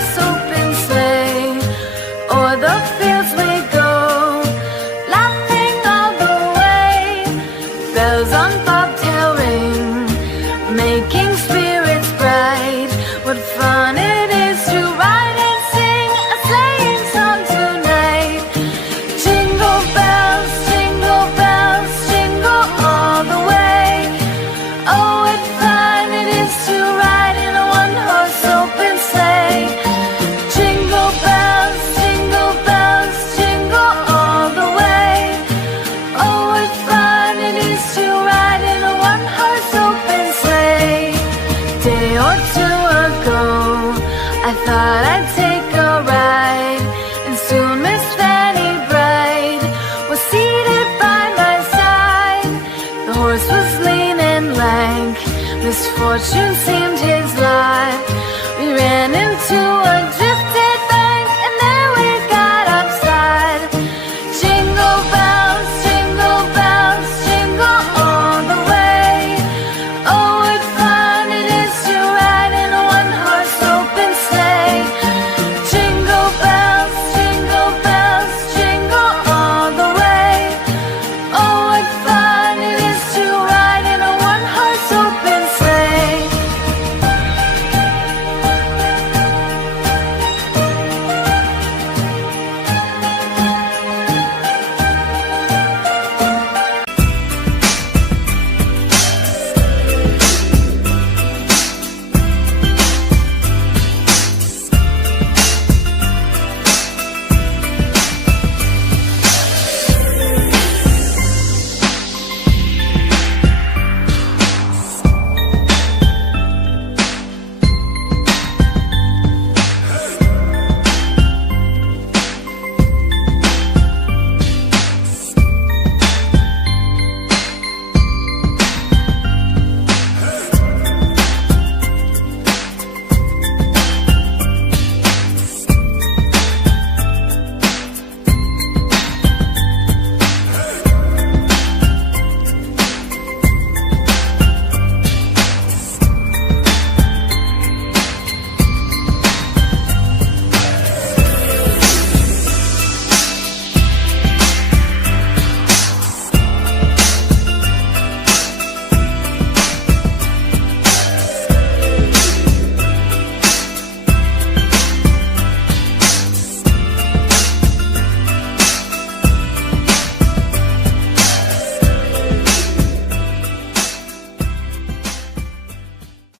one-horse open sleigh. O'er the fields we go, laughing all the way. Bells on bobtail ring, making spirits bright. What fun it is to ride and sing a sleighing song tonight. Jingle bells, jingle all the way. Oh, what fun it is to ride in a one-horse open sleigh. Jingle bells, jingle all the way. Oh, what fun it is to ride in a one-horse open sleigh. Day or two ago, I thought I'd take a ride, and soon Miss Fanny Bright was seated by my side. The horse was lean and lank, misfortune seemed